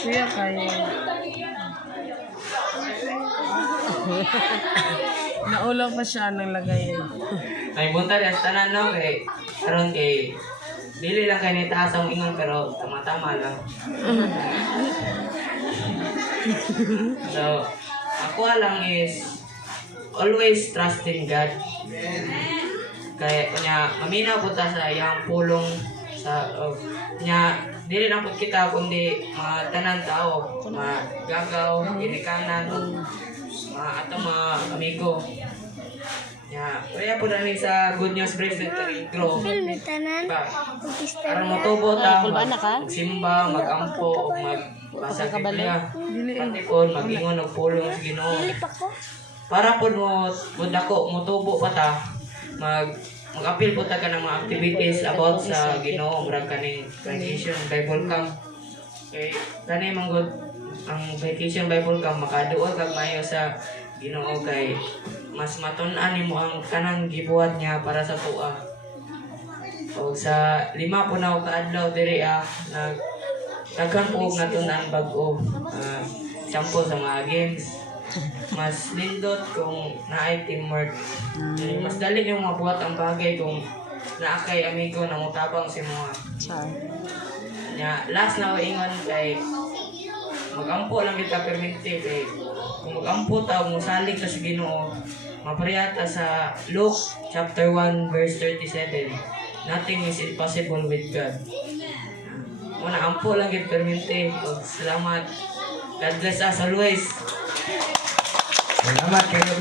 Kuya kayo. Naulang pa siya ng lagay. May bunta rin sa tanan no kay karon kay dili lang kay ni taas ang ingon pero tama-tama lang. So, ako lang is always trust in God. Kaya kanya maminaw po ta sa iyang pulong sa nya dili na po kita kundi mga tanan tao, mga gagaw, ginikanan, mga atong mga amigo. Ya, kaya po namin sa Good News Bracelet grow. Diba? Parang matubo ta, magsimba, magampo, o magbasa ka Biblia. Pati po, mag-ingon, magpulong sa Ginoo. Para po mo dako, mutubo pa ta, mag-appeal po ta ka ng mga activities about sa Ginoo, murag kaning vacation, Bible camp. Okay, tani manggod ang vacation Bible camp, makaduol kag mayo sa Ginoo kay mas matun-an nimo ang kanang gibuhat niya para sa tuwa. O sa 5 po na kaadlaw diri daghan po natun-an bag-o. Sample sa mga games. Mas lindot kung naay teamwork. Mas dali yung mabuhat ang bagay kung naa kay amigo na mutabang si mga. Last na ko ingon kay magampo lang kita perminti kay kung magampo ta musalig ka sa Ginoo mapariyata sa Luke chapter 1 verse 37. Nothing is impossible with God. Muna ampo lang gid perminti. Salamat. God bless us always. Salamat kayo.